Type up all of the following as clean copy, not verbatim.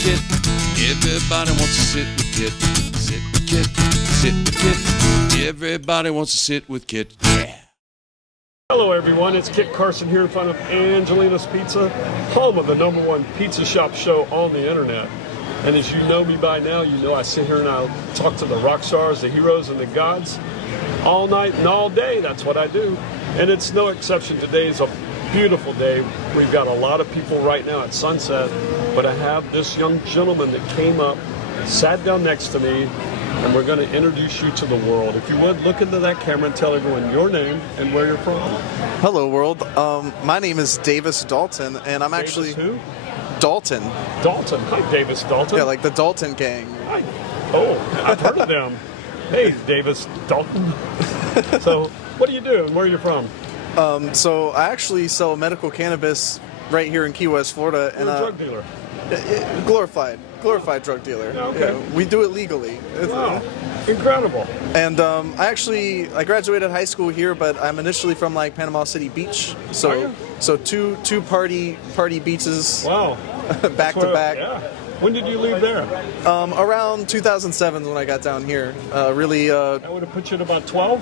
Kit. Everybody wants to sit with Kit. Sit with Kit. Sit with Kit. Everybody wants to sit with Kit. Yeah. Hello everyone, it's Kit Carson here in front of Angelina's Pizza, home of the #1 pizza shop show on the internet. And as you know me by now, you know I sit here and I talk to the rock stars, the heroes, and the gods all night and all day. That's what I do. And it's no exception. Today is a beautiful day. We've got a lot of people right now at sunset, but I have this young gentleman that came up, sat down next to me, and we're going to introduce you to the world. If you would, look into that camera and tell everyone your name and where you're from. Hello, world. My name is Davis Dalton, and I'm actually... Who? Dalton. Dalton. Hi, Davis Dalton. Yeah, like the Dalton gang. Hi. Oh, I've heard of them. Hey, Davis Dalton. So, what do you do and where are you from? So I actually sell medical cannabis right here in Key West, Florida. You're a drug dealer. Glorified drug dealer. Yeah, okay. Yeah, we do it legally. Wow, incredible. And I graduated high school here, but I'm initially from like Panama City Beach. So two party beaches. Wow. back to back. Yeah. When did you leave there? Around 2007 when I got down here. That would have put you at about 12?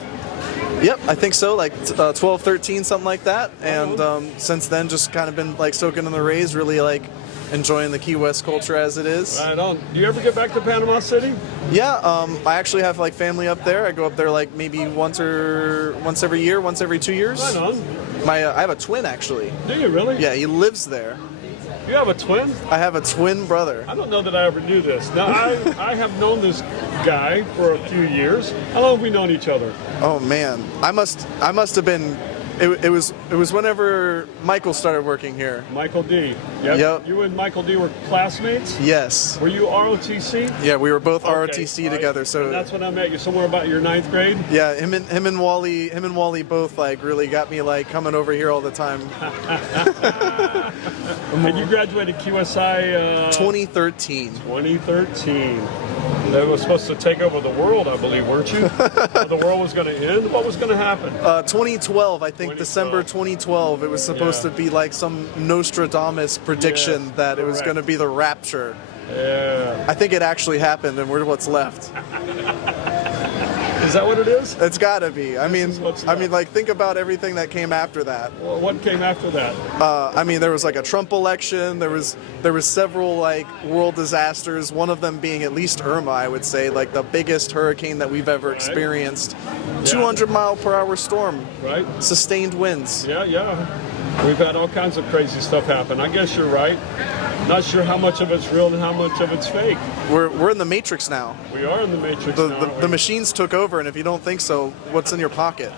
Yep, I think so, like 12, 13, something like that. And since then, just kind of been like soaking in the rays, really like enjoying the Key West culture as it is. Right on. Do you ever get back to Panama City? Yeah, I actually have like family up there. I go up there like maybe once every year, once every 2 years. Right on. I have a twin actually. Do you really? Yeah, he lives there. You have a twin? I have a twin brother. I don't know that I ever knew this. Now, I have known this guy for a few years. How long have we known each other? Oh man, I must have been. It was whenever Michael started working here. Michael D. Yep. You and Michael D were classmates? Yes. Were you ROTC? Yeah, we were both Okay, ROTC together. So and that's when I met you, somewhere about your 9th grade? Yeah, him and Wally both like really got me like coming over here all the time. And you graduated QSI 2013. 2013. They were supposed to take over the world, I believe, weren't you? The world was going to end? What was going to happen? 2012, I think, December 2012. It was supposed to be like some Nostradamus prediction that it was going to be the rapture. Yeah. I think it actually happened, and we're what's left. Is that what it is? It's got to be. I mean, like think about everything that came after that. Well, what came after that? I mean, there was like a Trump election. There was several like world disasters. One of them being at least Irma, I would say, like the biggest hurricane that we've ever experienced. 200-mile-per-hour storm. Right. Sustained winds. Yeah. We've had all kinds of crazy stuff happen. I guess you're right. Not sure how much of it's real and how much of it's fake. We're in the Matrix now. We are in the Matrix now. The machines took over, and if you don't think so, what's in your pocket?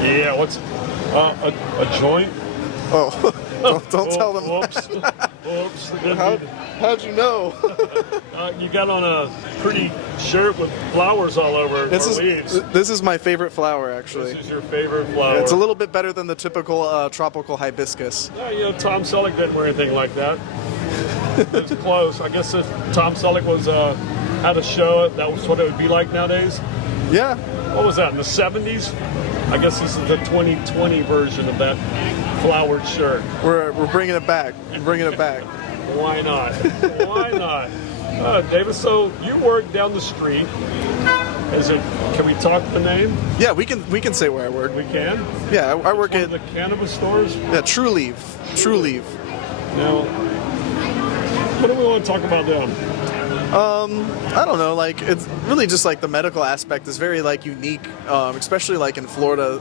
Yeah, what's a joint? Oh, don't tell them. Whoops. How'd you know? You got on a pretty shirt with flowers all over. This is my favorite flower, actually. This is your favorite flower. It's a little bit better than the typical tropical hibiscus. Yeah, Tom Selleck didn't wear anything like that. It's close. I guess if Tom Selleck was had a show, that was what it would be like nowadays. Yeah. What was that, in the 70s? I guess this is the 2020 version of that flowered shirt. We're bringing it back. Why not? Why not? Davis, so you work down the street. Can we talk the name? Yeah, we can say where I work. We can? Yeah, I work at the cannabis stores. Yeah, True Leaf. Now, what do we want to talk about them? I don't know, like it's really just like the medical aspect is very like unique, especially like in Florida.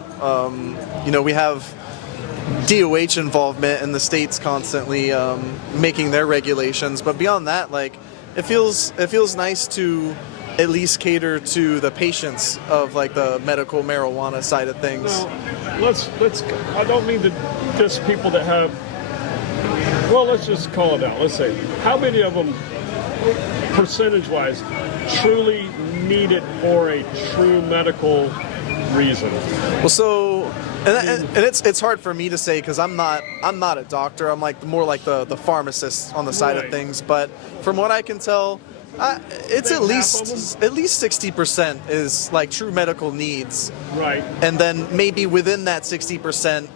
We have DOH involvement in the states constantly making their regulations, but beyond that, like it feels nice to at least cater to the patients of like the medical marijuana side of things. Now, let's I don't mean to diss people that have, well, let's just call it out. Let's say, how many of them, percentage-wise, truly need it for a true medical reason? Well, so and it's hard for me to say because I'm not a doctor. I'm like more like the pharmacist on the side of things. But from what I can tell, it's at least 60% is like true medical needs. Right. And then maybe within that 60%,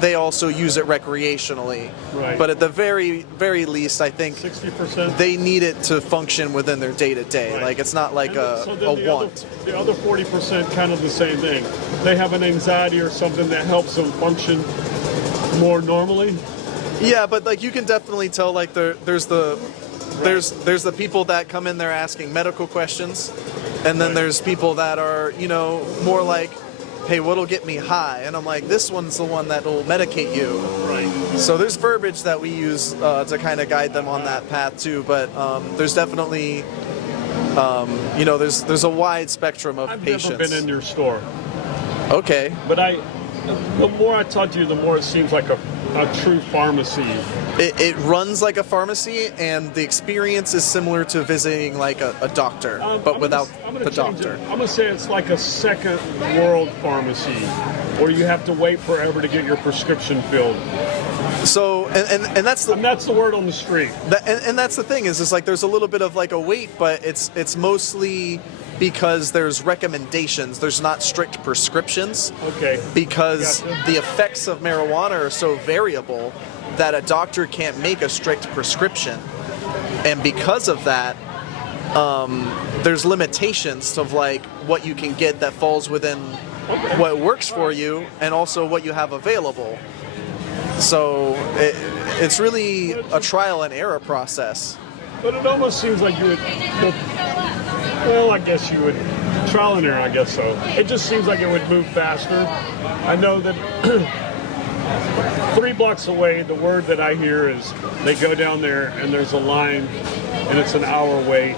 they also use it recreationally. Right. But at the very, very least, I think 60%. they need it to function within their day-to-day. Right. Like, it's not like So then a the want. the other 40%, kind of the same thing. They have an anxiety or something that helps them function more normally. Yeah, but like you can definitely tell, like there's the people that come in there asking medical questions, and then there's people that are, you know, more like, hey, what'll get me high? And I'm like, this one's the one that will medicate you. Right. So there's verbiage that we use to kind of guide them on that path too. But there's definitely, you know, there's a wide spectrum of patients. I've never been in your store. Okay. But the more I talk to you, the more it seems like a true pharmacy. It runs like a pharmacy, and the experience is similar to visiting like a doctor, but without the doctor. I'm going to say it's like a second world pharmacy, where you have to wait forever to get your prescription filled. So, and that's the word on the street. And that's the thing is like there's a little bit of like a wait, but it's mostly because there's recommendations. There's not strict prescriptions. Okay. Because Gotcha. the effects of marijuana are so variable that a doctor can't make a strict prescription. And because of that, there's limitations of like what you can get that falls within what works for you and also what you have available. So it's really a trial and error process. But it almost seems like you would, well, I guess you would, trial and error, I guess so. It just seems like it would move faster. I know that 3 blocks away, the word that I hear is they go down there and there's a line and it's an hour wait.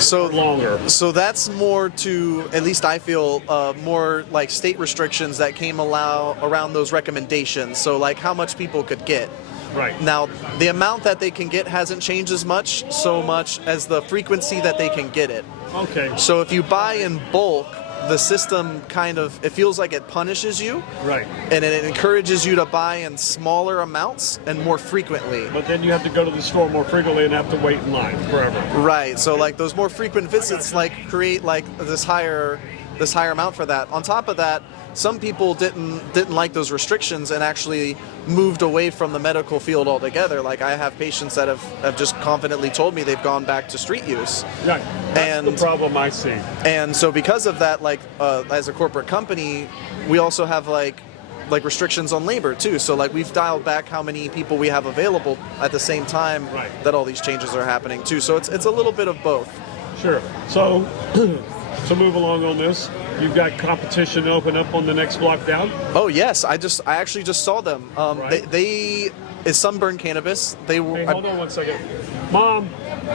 So longer. So that's more to, at least I feel, more like state restrictions that came around those recommendations. So like how much people could get. Right. Now, the amount that they can get hasn't changed so much as the frequency that they can get it. Okay. So if you buy in bulk, the system kind of, it feels like it punishes you. Right. And it encourages you to buy in smaller amounts and more frequently. But then you have to go to the store more frequently and have to wait in line forever. Right. So like those more frequent visits like create like this higher amount for that. On top of that, some people didn't like those restrictions and actually moved away from the medical field altogether. Like I have patients that have just confidently told me they've gone back to street use. Right. That's the problem I see. And so because of that, like as a corporate company, we also have like restrictions on labor too. So like we've dialed back how many people we have available at the same time that all these changes are happening too. So it's a little bit of both. Sure. So to move along on this, you've got competition open up on the next block down? Oh yes, I actually just saw them. They is Sunburn Cannabis. They were. Hey, hold on one second. Mom,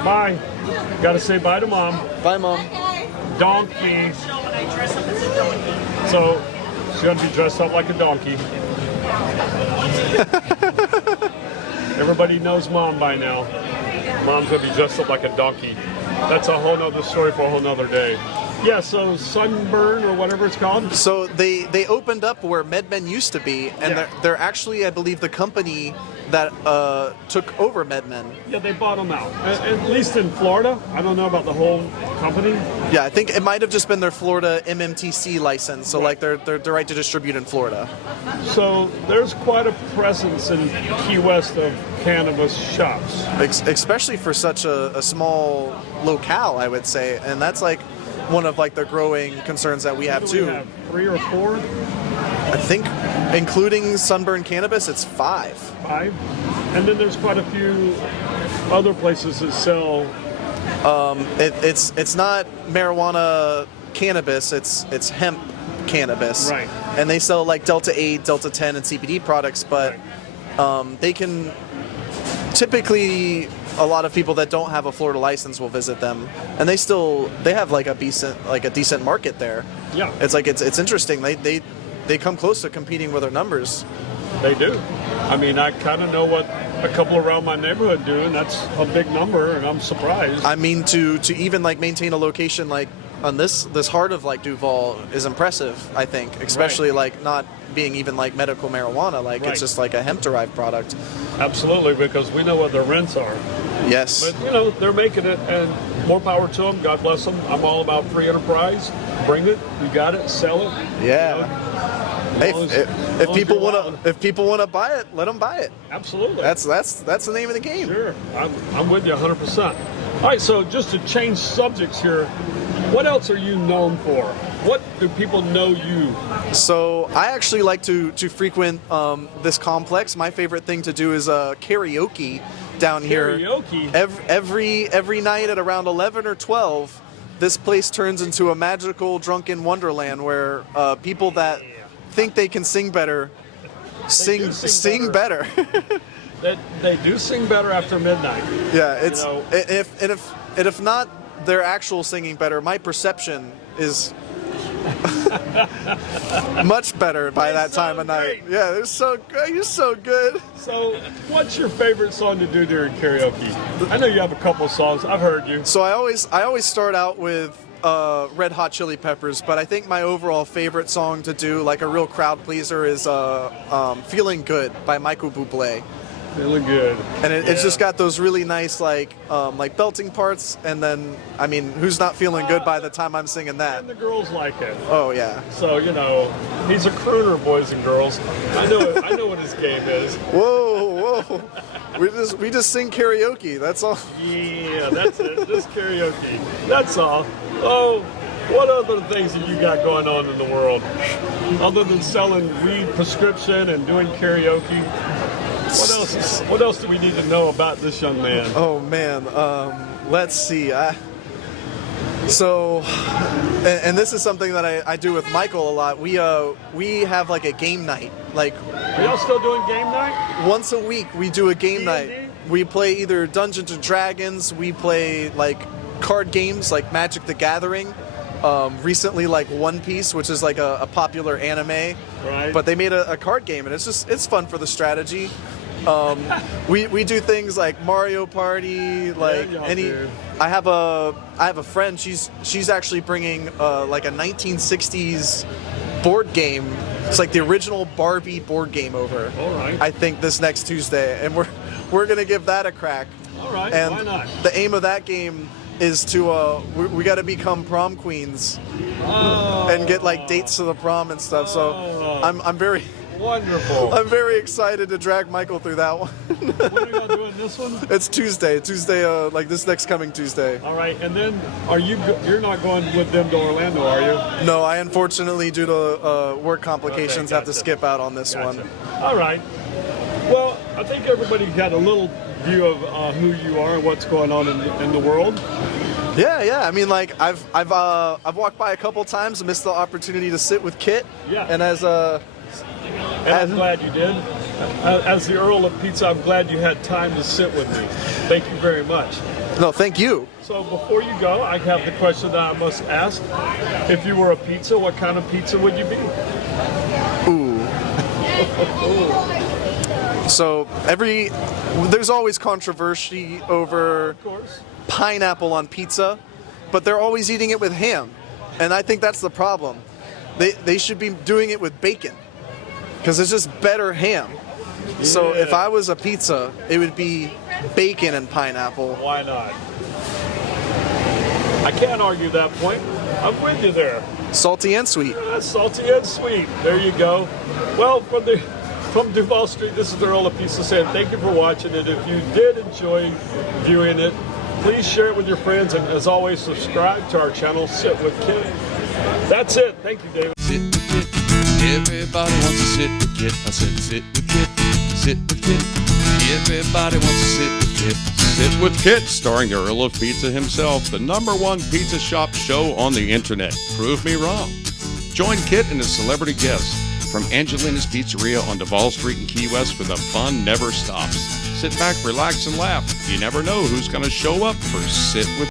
bye. Got to say bye to Mom. Bye, Mom. Donkey. So she's gonna be dressed up like a donkey. Everybody knows Mom by now. Mom's gonna be dressed up like a donkey. That's a whole nother story for a whole nother day. Yeah, so Sunburn or whatever it's called. So they opened up where MedMen used to be, and they're actually, I believe, the company that took over MedMen. Yeah, they bought them out. At least in Florida. I don't know about the whole company. Yeah, I think it might have just been their Florida MMTC license. So like they're right to distribute in Florida. So there's quite a presence in Key West of cannabis shops, especially for such a small locale, I would say, and that's like one of like the growing concerns that we have too. We have 3 or 4. I think, including Sunburn Cannabis, it's 5. 5, and then there's quite a few other places that sell. It's not marijuana cannabis. It's hemp cannabis. Right. And they sell like Delta 8, Delta 10, and CBD products, but they can typically. A lot of people that don't have a Florida license will visit them, and they have like a decent market there. Yeah. It's like it's interesting. They come close to competing with their numbers. They do. I mean, I kind of know what a couple around my neighborhood do, and that's a big number, and I'm surprised. I mean, to even like maintain a location like on this heart of like Duval is impressive. I think, especially like not being even like medical marijuana, like it's just like a hemp derived product. Absolutely, because we know what their rents are. Yes. But you know, they're making it, and more power to them. God bless them. I'm all about free enterprise. Bring it, you got it, sell it. Yeah. You Hey, long as- if as long as people you're want allowed. to, if people want to buy it, let them buy it. Absolutely. That's the name of the game. Sure, I'm with you 100%. All right, so just to change subjects here, what else are you known for? What do people know you? So I actually like to frequent this complex. My favorite thing to do is karaoke down here. Karaoke? Every night at around 11 or 12, this place turns into a magical drunken wonderland where people that think they can sing better sing better. They do sing better after midnight. Yeah, it's You know- if not their actual singing better, my perception is much better by that time of night. great. Yeah, they're so good. You're so good. So, what's your favorite song to do during karaoke? I know you have a couple of songs. I've heard you. So I always start out with Red Hot Chili Peppers, but I think my overall favorite song to do, like a real crowd pleaser, is "Feeling Good" by Michael Bublé. Feeling good. And it's just got those really nice like belting parts, and then I mean, who's not feeling good by the time I'm singing that? And the girls like it. Oh yeah. So, he's a crooner, boys and girls. I know what his game is. Whoa. We just sing karaoke. That's all. Yeah, that's it. Just karaoke. That's all. Oh, what other things have you got going on in the world? Other than selling weed prescription and doing karaoke? What else do we need to know about this young man? Oh man. Let's see. And this is something that I do with Michael a lot. We have like a game night. Like Are y'all still doing game night? once a week we do a game D&D? night. We play either Dungeons and Dragons, we play like card games like Magic the Gathering. Recently like One Piece, which is like a popular anime. Right. But they made a card game, and it's fun for the strategy. We do things like Mario Party, like y'all do. I have a friend. She's actually bringing like a 1960s board game. It's like the original Barbie board game over. All right. I think this next Tuesday, and we're gonna give that a crack. All right, And why not? the aim of that game is to we got to become prom queens and get like dates to the prom and stuff. So I'm very Wonderful. I'm very excited to drag Michael through that one. When are y'all doing this one? It's Tuesday, like this next coming Tuesday. All right, and then you're not going with them to Orlando, are you? No, I unfortunately, due to work complications, Okay, have to gotcha. skip out on this one. Gotcha. All right. Well, I think everybody got a little view of who you are and what's going on in the world. Yeah. I mean, like I've walked by a couple times and missed the opportunity to sit with Kit. Yeah. And And I'm glad you did. As the Earl of Pizza, I'm glad you had time to sit with me. Thank you very much. no, thank you. So before you go, I have the question that I must ask. If you were a pizza, what kind of pizza would you be? So there's always controversy over Of course. pineapple on pizza, but they're always eating it with ham, and I think that's the problem. They should be doing it with bacon, because it's just better ham. So if I was a pizza, it would be bacon and pineapple. Why not? I can't argue that point. I'm with you there. Salty and sweet. Salty and sweet. There you go. Well, from Duval Street, this is the Earl of Pizza saying thank you for watching it. If you did enjoy viewing it, please share it with your friends, and as always, subscribe to our channel, Sit with Kit. That's it. Thank you, David. Sit with Kit. Everybody wants to sit with Kit. I said sit with Kit. Sit with Kit. Everybody wants to sit with Kit. Sit with Kit, starring the Earl of Pizza himself, the #1 pizza shop show on the internet. Prove me wrong. Join Kit and his celebrity guests from Angelina's Pizzeria on Duval Street in Key West, where the fun never stops. Sit back, relax, and laugh. You never know who's going to show up for Sit with